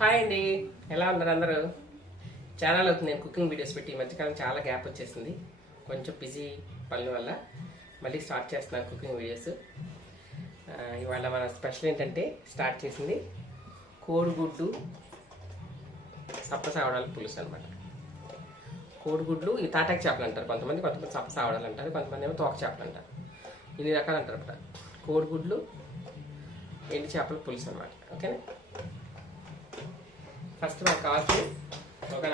Hi అండి. ఎలా ఉన్నారు అందరూ? ఛానల్ అవుతుంది నేను కుకింగ్ వీడియోస్ పెట్టి ఈ మధ్యకాలం చాలా గ్యాప్ వచ్చేసింది. కొంచెం బిజీ పనుల వల్ల మళ్ళీ స్టార్ట్ చేస్తున్నాను కుకింగ్ వీడియోస్ ఇవాళ మన స్పెషల్ ఏంటంటే స్టార్ట్ చేసింది కోడిగుడ్డు సప్పసావడాల పులుసు అనమాట కోడిగుడ్లు ఈ తాటాకి చేపలు అంటారు. కొంతమంది కొంతమంది సప్పసావడాలు అంటారు కొంతమంది ఏమో తోక చేపలు అంటారు. ఇన్ని రకాలు అంటారు అనమాట కోడిగుడ్లు ఎండి చేపల పులుసు అనమాట ఓకేనా ఫస్ట్ నాకు కాల్చి ఒక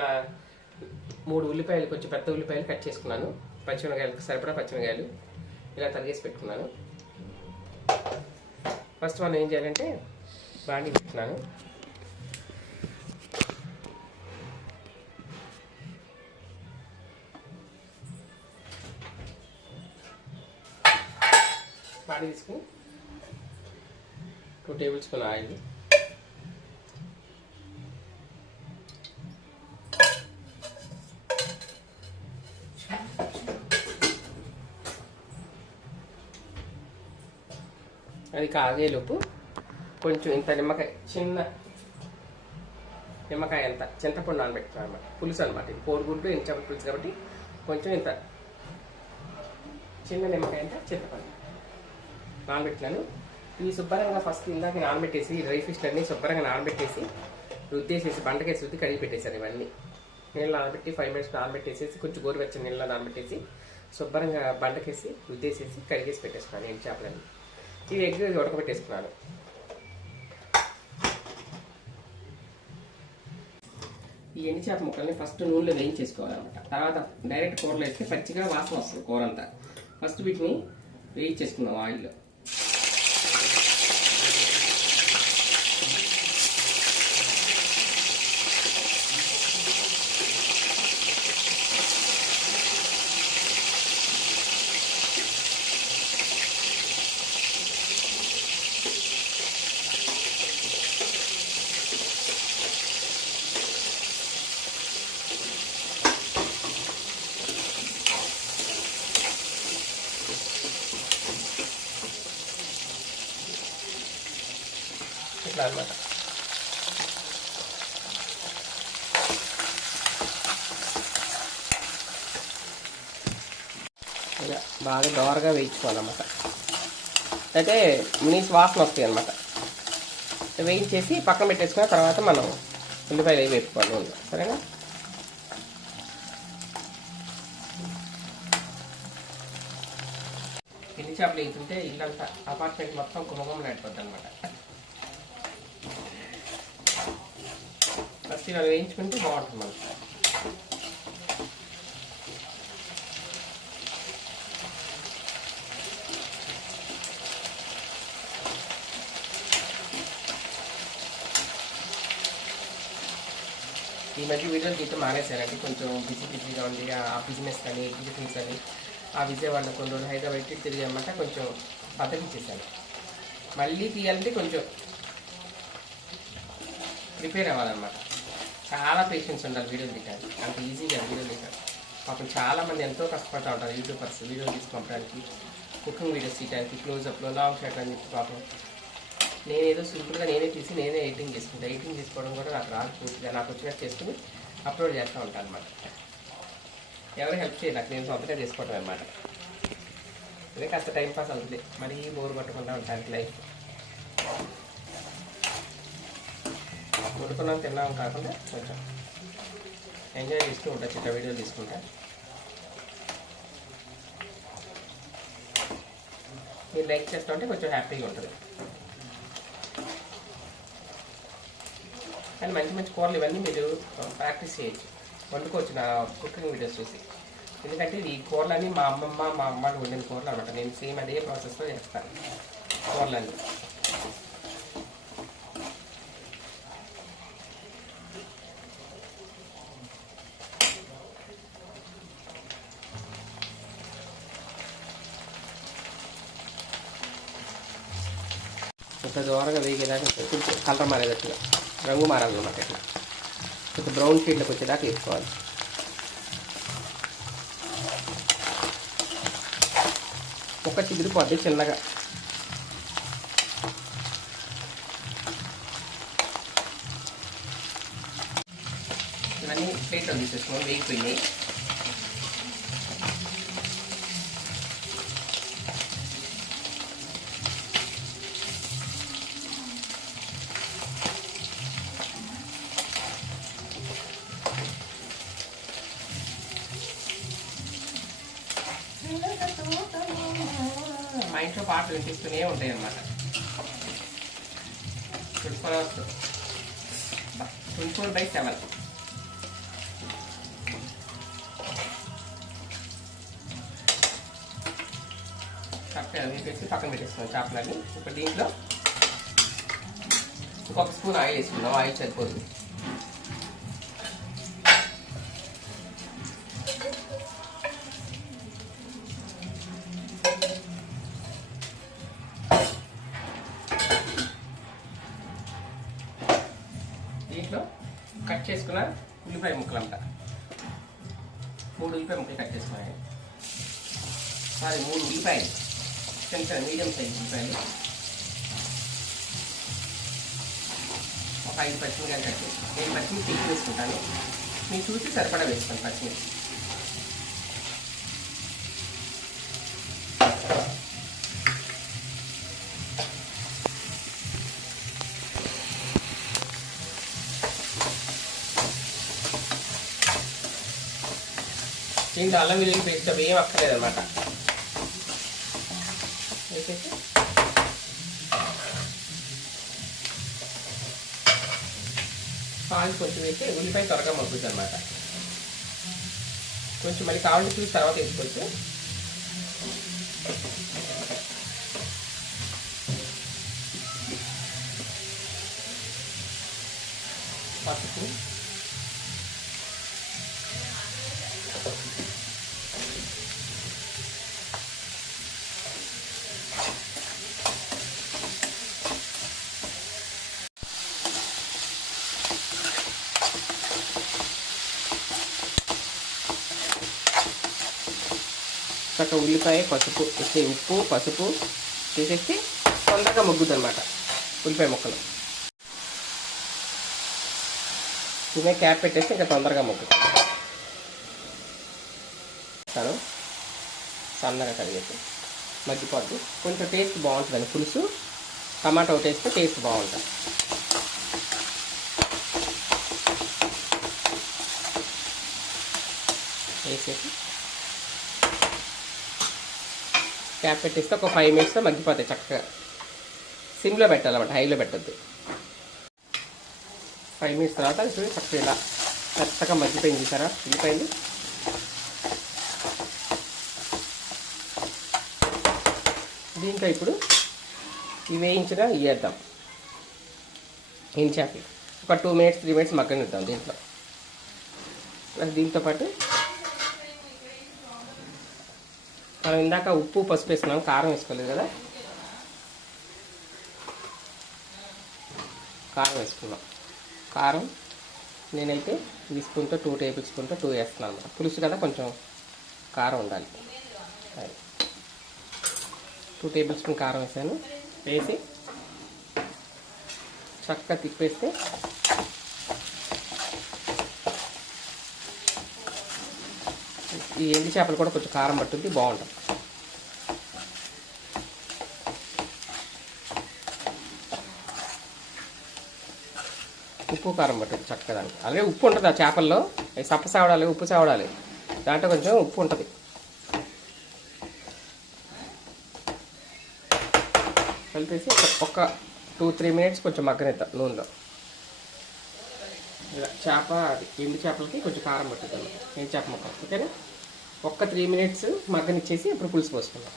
మూడు ఉల్లిపాయలు కొంచెం పెద్ద ఉల్లిపాయలు కట్ చేసుకున్నాను. పచ్చిమిరకాయలకు సరిపడా పచ్చిమిరకాయలు ఇలా తరిగేసి పెట్టుకున్నాను. ఫస్ట్ మనం ఏం చేయాలంటే బాండి పెట్టుకున్నాను. బాండి తీసుకుని టూ టేబుల్ స్పూన్ ఆయిల్ అది కాగేలోపు కొంచెం ఇంత నిమ్మకాయ చిన్న నిమ్మకాయ అంత చింతపండు నానబెట్టుకున్నాను అనమాట పులుసు అనమాట ఇది. కోడిగుడ్డు ఇంత పులుసు కాబట్టి కొంచెం ఇంత. చిన్న నిమ్మకాయ అంత చింతపండు. నానబెట్టినాను. ఈ శుభ్రంగా ఫస్ట్ ఇందాక నానబెట్టేసి డ్రై ఫిష్లన్నీ శుభ్రంగా నానబెట్టేసి రుద్దేసేసి బండకేసి రుద్ది కడిగి పెట్టేశాను ఇవన్నీ. నీళ్ళు నానబెట్టి ఫైవ్ మినిట్స్ నానబెట్టేసేసి కొంచెం గోరువెచ్చని నీళ్ళలో నానబెట్టేసి శుభ్రంగా బండకేసి రుద్దేసేసి కడిగేసి పెట్టేసుకున్నాను ఎండు చేపలన్నీ ఈ ఎగ్ ఉడకబెట్టేసుకున్నాను. ఈ ఎండు చేప ముక్కల్ని ఫస్ట్ నూనెలో వేయించేసుకోవాలన్నమాట. తర్వాత డైరెక్ట్ కూరలో వేస్తే పచ్చిగా వాసన వస్తుంది కూర అంతా ఫస్ట్ వీటిని వేయించేసుకుందాం ఆయిల్లో. అనమాట ఇలా బాగా దోరగా వేయించుకోవాలన్నమాట. అయితే మునీస్ వాసన వస్తాయి అనమాట వేయించేసి పక్కన పెట్టేసుకున్న తర్వాత మనం ఉల్లిపాయలు అవి పెట్టుకోవాలి సరేనా? ఎన్ని చేపలు వేస్తుంటే ఇల్లంతా అపార్ట్మెంట్ మొత్తం కుమగం నడిపోద్ది అనమాట ఫస్ట్ ఇలా వేయించుకుంటే బాగుంటుంది మనకి ఈ మధ్య వీడియోలు తీయటం మానేశారండి కొంచెం బిజీ బిజీగా ఉంది. ఆ బిజినెస్ కానీ బిజినెస్ అని ఆ విజయవాడ కొన్ని రోజులు హైదరాబాద్ తిరిగి అమ్మట కొంచెం బతకించేసాను మళ్ళీ తీయాలంటే కొంచెం ప్రిపేర్ అవ్వాలన్నమాట. చాలా పేషెన్స్ ఉండాలి వీడియోలు తీయడానికి అంత ఈజీగా వీడియోలు తీయడానికి పాపం చాలామంది ఎంతో కష్టపడుతూ ఉంటారు యూట్యూబర్స్ వీడియో తీసి పంపడానికి కుకింగ్ వీడియోస్ తీయడానికి క్లోజ్అప్లో లాంగ్ షాట్ అని చెప్పి పాపం. నేనేదో సింపుల్గా నేనే తీసి నేనే ఎడిటింగ్ చేసుకుంటాను ఎడిటింగ్ చేసుకోవడం కూడా నాకు రాదు పూర్తిగా. నాకు వచ్చినట్టు చేసుకుని అప్లోడ్ చేస్తూ ఉంటాను అనమాట ఎవరు హెల్ప్ చేయాలి నాకు నేను సొంతగా చేసుకోవడం అనమాట ఇదే కాస్త టైం పాస్ అవుతుంది. మరీ బోర్ కొట్టకుండా ఉంటానికి లైఫ్ వండుకున్నాం తిన్నాం కాకుండా కొంచెం ఎంజాయ్ చేస్తూ ఉంటా చిన్న వీడియోలు తీసుకుంటా. మీరు లైక్ చేస్తూ ఉంటే కొంచెం హ్యాపీగా ఉంటుంది. అండ్ మంచి మంచి కూరలు ఇవన్నీ మీరు ప్రాక్టీస్ చేయొచ్చు. వండుకోవచ్చు నా కుకింగ్ వీడియోస్ చూసి. ఎందుకంటే ఈ కూరలన్నీ మా అమ్మమ్మ మా అమ్మ వండిన కూరలు అనమాట నేను సేమ్ అదే ప్రాసెస్లో చేస్తాను కూరలన్నీ. కొంచెం దూరంగా వేగేదాకా కొంచెం కలర్ మారేటట్టుగా రంగు మారాలన్నమాట ఇట్లా. కొంచెం బ్రౌన్ షేడ్లోకి వచ్చేదాకా వేసుకోవాలి. ఒక చిదిరిపోద్ది చిన్నగా. ఇవన్నీ ప్లేట్లో తీసేసుకున్నాం వేగిపోయినాయి. వస్తూనే ఉంటాయి అన్నమాట. Twenty four hours twenty four by seven. చక్కగా పెట్టి పక్కన పెట్టేసుకున్నాం చేపలన్నీ. ఇప్పుడు దీంట్లో ఒక స్పూన్ ఆయిల్ వేసుకుందాం. ఆయిల్ సరిపోతుంది. దీంట్లో కట్ చేసుకున్న ఉల్లిపాయ ముక్కలు అంట. మూడు ఉల్లిపాయ ముక్కలు కట్ చేసుకున్నాయి. సారీ మూడు ఉల్లిపాయలు. చిన్న చిన్న మీడియం సైజ్ ఉల్లిపాయలు. ఒక ఐదు పచ్చిమిరకాయలు కట్ చేసుకున్నాను నేను పచ్చిమిర్చి ఎక్కువ వేసుకుంటాను. మీరు చూసి సరిపడా వేసుకోండి పచ్చిమిర్చి. దీంట్లో అల్లం వెల్లుల్లి పేస్ట్ అవి ఏం అక్కర్లేదు అనమాట వేసేసి. సాల్ట్ కొంచెం వేస్తే ఉల్లిపాయ త్వరగా మగ్గుతుంది అనమాట కొంచెం మళ్ళీ కావాలంటే చూసి తర్వాత వేసుకోవచ్చు. పసుపు. ఉల్లిపాయ పసుపు వేసి ఉప్పు పసుపు వేసేసి తొందరగా మగ్గుతుంది అనమాట ఉల్లిపాయ ముక్కలు. చిన్న క్యాప్ పెట్టేసి ఇంకా తొందరగా మగ్గుతుంది. తను సన్నగా కడిగేసి మగ్గిపోద్దు. కొంచెం టేస్ట్ బాగుంటుందండి. పులుసు టమాటా ఒకటి వేస్తే టేస్ట్ బాగుంటుంది. వేసేసి క్యాప్ పెట్టేస్తే ఒక ఫైవ్ మినిట్స్లో మగ్గిపోతాయి చక్కగా. సిమ్లో పెట్టాలన్నమాట హైలో పెట్టద్దు. ఫైవ్ మినిట్స్ తర్వాత చూడండి చక్కగా ఇలా చక్కగా మగ్గిపోయింది చూసారా? ఉల్లిపోయింది దీంట్లో ఇప్పుడు ఇవి వేయించిన ఇవేద్దాం ఇంచాపి ఒక టూ మినిట్స్ త్రీ మినిట్స్ మగ్గనిద్దాం దీంట్లో. దీంతో పాటు మనం ఇందాక ఉప్పు పసుపు వేసుకున్నాం కారం వేసుకోలేదు కదా? కారం వేసుకున్నాం కారం నేనైతే ఈ స్పూన్తో టూ టేబుల్ స్పూన్తో టూ వేస్తున్నాను పులుసు కదా కొంచెం కారం ఉండాలి. టూ టేబుల్ స్పూన్ కారం వేసాను. వేసి చక్కగా తిప్పేస్తే ఈ ఎండి చేపలు కూడా కొంచెం కారం పట్టుద్ది బాగుంటుంది. ఉప్పు కారం పట్టుద్ది చక్కగా దానికి. అలాగే ఉప్పు ఉంటుంది ఆ చేపల్లో. అవి సప్ప సావడాలి ఉప్పు సావడాలి. దాంట్లో కొంచెం ఉప్పు ఉంటుంది. కలిపేసి ఒక- టూ త్రీ మినిట్స్ కొంచెం మగ్గనిద్దాం నూనెలో. ఇలా చేప అది ఎండు చేపలకి కొంచెం కారం పట్టుద్దాం ఎండు చేప ముక్క ఓకేనా? ఒక్క త్రీ మినిట్స్ మగ్గనిచ్చేసి అప్పుడు పులుసు పోసుకుందాం.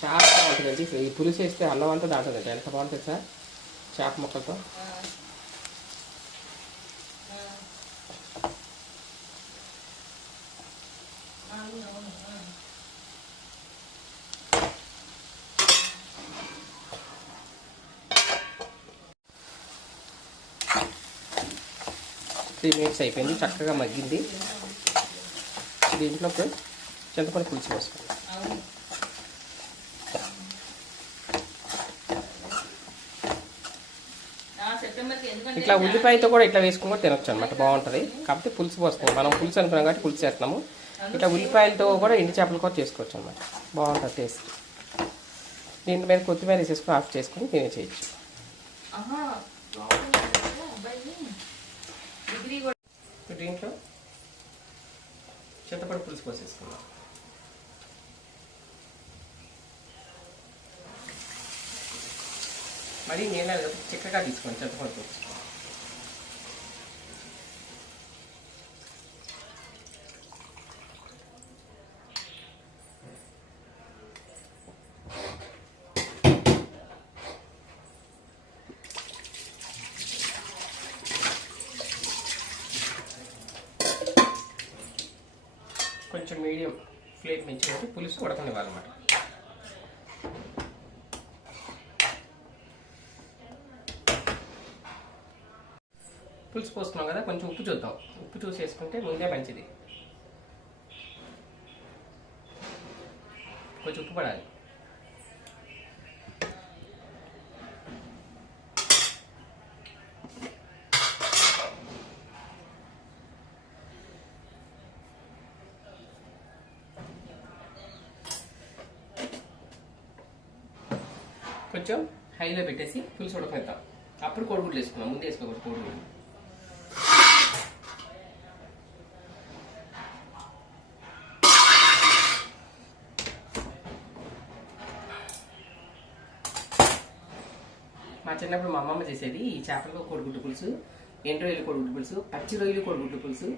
చాలా బాగుంటుందండి. ఈ పులుసు వేస్తే అల్లం అంతా దాంట్లో ఎంత బాగుంటుంది సార్ చేప ముక్కలతో. త్రీ మినిట్స్ అయిపోయింది చక్కగా మగ్గింది. దీంట్లో చింతపండు పులుసు వేసుకోండి ఇట్లా ఉల్లిపాయతో కూడా ఇట్లా వేసుకుని తినొచ్చు అనమాట బాగుంటుంది. కాకపోతే పులుసు పోస్తాం మనం పులుసు అనుకున్నాం కాబట్టి పులుసు చేస్తున్నాము. ఇట్లా ఉల్లిపాయలతో కూడా ఎండి చేపలు కూడా చేసుకోవచ్చు అనమాట బాగుంటుంది టేస్ట్. దీని మీద కొత్తిమీర వేసేసుకుని ఆఫ్ చేసుకుని తినే చేయొచ్చు ప్రాబ్లం ఏంటంటే అబ్బాయికి డిగ్రీ కూడా ఇప్పుడు దీంట్లో చింతపండు పులుసు పోసేసుకుందాం. మరి నేను చిక్కగా తీసుకోండి చింతపండు పులుసు కొంచెం మీడియం ఫ్లేమ్ నుంచి పెట్టి పులుసు ఉడకనివ్వాలన్నమాట పులుసు పోస్తున్నాం కదా కొంచెం ఉప్పు చూద్దాం. ఉప్పు చూసి వేసుకుంటే ముందే మంచిది. కొంచెం ఉప్పు పడాలి. కొంచెం హైలో పెట్టేసి పులుసు ఉడకనిద్దాం. అప్పుడు కోడిగుడ్లు వేసుకున్నాం ముందు వేసుకోకూడదు కోడిగుడ్లు మా చిన్నప్పుడు మా అమ్మమ్మ చేసేది ఈ చేపలు కోడిగుడ్డు పులుసు ఎండు రొయ్యలు కోడిగుడ్డు పులుసు పచ్చి రొయ్యలు కోడిగుడ్డు పులుసు.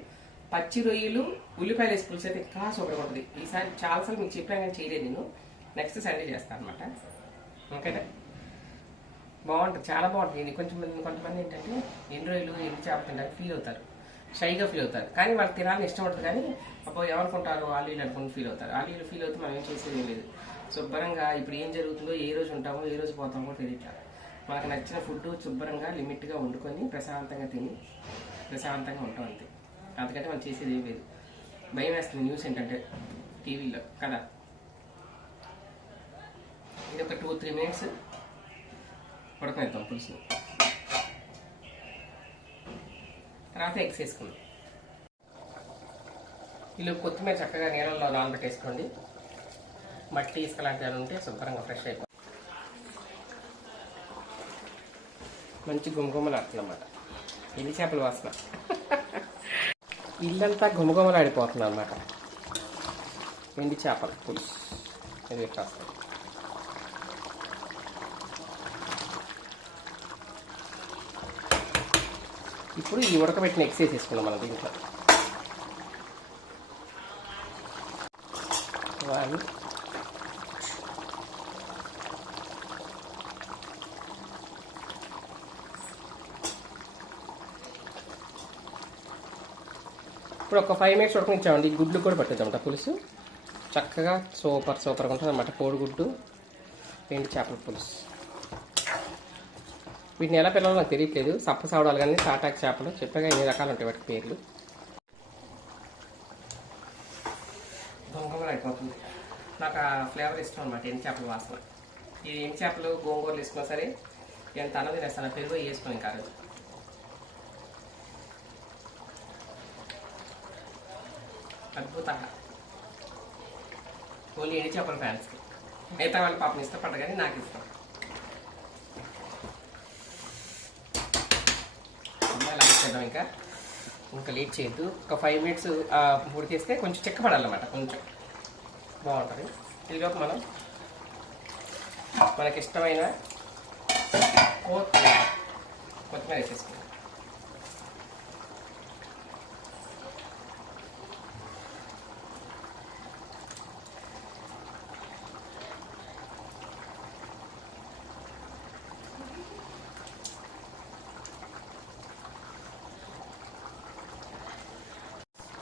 పచ్చి రొయ్యలు ఉల్లిపాయలు వేసి పులుసు అయితే ఇంకా సూపర్గా ఉంటుంది. ఈసారి చాలాసార్లు మీకు చెప్పాను కానీ చేయలేదు నేను. నెక్స్ట్ సండే చేస్తాను అనమాట ఓకేనా? బాగుంటుంది చాలా బాగుంటుంది. ఇది కొంచెం కొంతమంది ఏంటంటే ఎండు రొయ్యలు ఎండు చేప ఫీల్ అవుతారు. షైగా ఫీల్ అవుతారు. కానీ వాళ్ళు తినాలని ఇష్టం ఉంటుంది కానీ అప్పుడు ఏమనుకుంటారు వాళ్ళు వీళ్ళు అనుకుని ఫీల్ అవుతారు. వాళ్ళు వీళ్ళు ఫీల్ అవుతే మనం ఏం చేసేది లేదు. శుభ్రంగా ఇప్పుడు ఏం జరుగుతుందో ఏ రోజు ఉంటామో ఏ రోజు పోతామో కూడా తెలియట్లేదు మనకు నచ్చిన ఫుడ్ శుభ్రంగా లిమిట్గా వండుకొని ప్రశాంతంగా తిని ప్రశాంతంగా ఉంటాం అంతే. అందుకంటే మనం చేసేది ఏం లేదు. భయం వేస్తుంది న్యూస్ ఏంటంటే టీవీలో కదా? ఇది ఒక టూ త్రీ మినిట్స్ ఉడకనిద్దాం పులుసుని తర్వాత ఎగ్స్ వేసుకుందాం. ఇల్లు కొత్తిమీర చక్కగా నీళ్ళల్లో నానబెట్టేసుకోండి. మట్టి ఇసుక లాంటివి ఉంటే శుభ్రంగా ఫ్రెష్ అయిపోతుంది మంచి గుమగుమలాడుతుంది అన్నమాట ఎన్ని చేపల వాసన. ఇల్లంతా గుమగుమలాడిపోతుంది అన్నమాట ఎండి చేపల పులుసు ఇది కాస్త. ఇప్పుడు ఈ ఉడకబెట్టిన ఎగ్స్ వేసేసుకున్నాం మనం దీంట్లో. వన్ ఇప్పుడు ఒక ఫైవ్ మినిట్స్ ఉడకనిచ్చామండి. గుడ్లు కూడా పట్టేద్దామంట పులుసు. చక్కగా సూపర్ సూపర్గా ఉంటుంది అన్నమాట కోడిగుడ్డు పెయింట్ చేపల పులుసు. వీటిని ఎలా పిల్లలు నాకు తెలియట్లేదు. సప్ప సావడాలు కానీ సాటాక్ చేపలు చెప్పగా ఎన్ని రకాలు ఉంటాయి వాటి పేర్లు? గోంగూర అయిపోతుంది. నాకు ఆ ఫ్లేవర్ ఇష్టం అనమాట ఎన్ని చేపల వాసన. ఈ ఎన్ని చేపలు గోంగూరలు వేసుకున్నా సరే ఎంత అన్నది వేస్తాను పెరుగు వేసుకుని ఇంకా అద్భుత రోజు. అద్భుతంగా. ఓన్లీ ఎండి చేపల ఫ్యాన్స్కి. మిగతా వాళ్ళ పాపం ఇష్టపడ్డ కానీ నాకు ఇష్టం. చేద్దాం ఇంకా. ఇంకా లేట్ చేయొద్దు. ఒక ఫైవ్ మినిట్స్ ఉడికేస్తే కొంచెం చెక్క పడాలన్నమాట. కొంచెం. బాగుంటుంది. ఈలోపు మనం మనకి ఇష్టమైన కొత్తిమీర. కొత్తిమీర వేసేసుకుందాం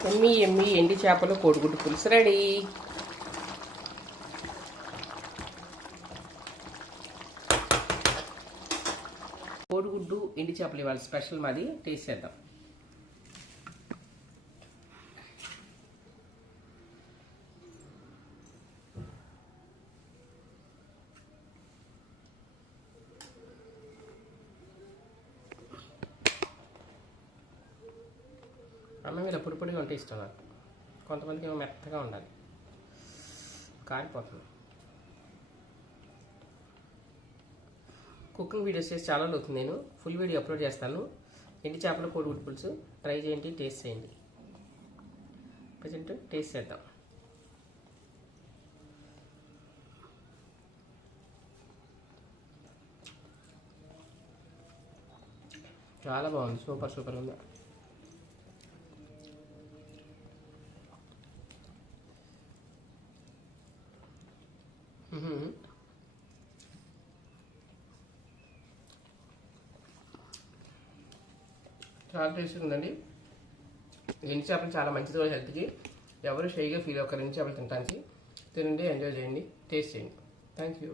ఎమ్మి ఎమ్మి ఎండి చేపలు కోడిగుడ్డు పులుసు రెడీ. కోడిగుడ్డు ఎండి చేపలు ఇవాళ స్పెషల్ మాది. టేస్ట్ చేద్దాం. మీరు ఇలా ఉంటే ఇష్టం నాకు. కొంతమందికి ఏమో మెత్తగా ఉండాలి. కారిపోతుంది. కుకింగ్ వీడియోస్ చేసి చాలా అవుతుంది నేను. ఫుల్ వీడియో అప్లోడ్ చేస్తాను. ఎండి చేపల కోడిగుడ్డు పులుసు. ట్రై చేయండి టేస్ట్ చేయండి. ప్రజెంట్ టేస్ట్ చేద్దాం. చాలా బాగుంది. సూపర్ సూపర్ ఉంది. చాలా ఉందండి. ఎండి చేపలు చాలా మంచిది కూడా హెల్త్కి ఎవరు షైగా ఫీల్ అవ్వకరు ఎండి చేపలు తినడానికి తినండి ఎంజాయ్ చేయండి టేస్ట్ చేయండి. Thank you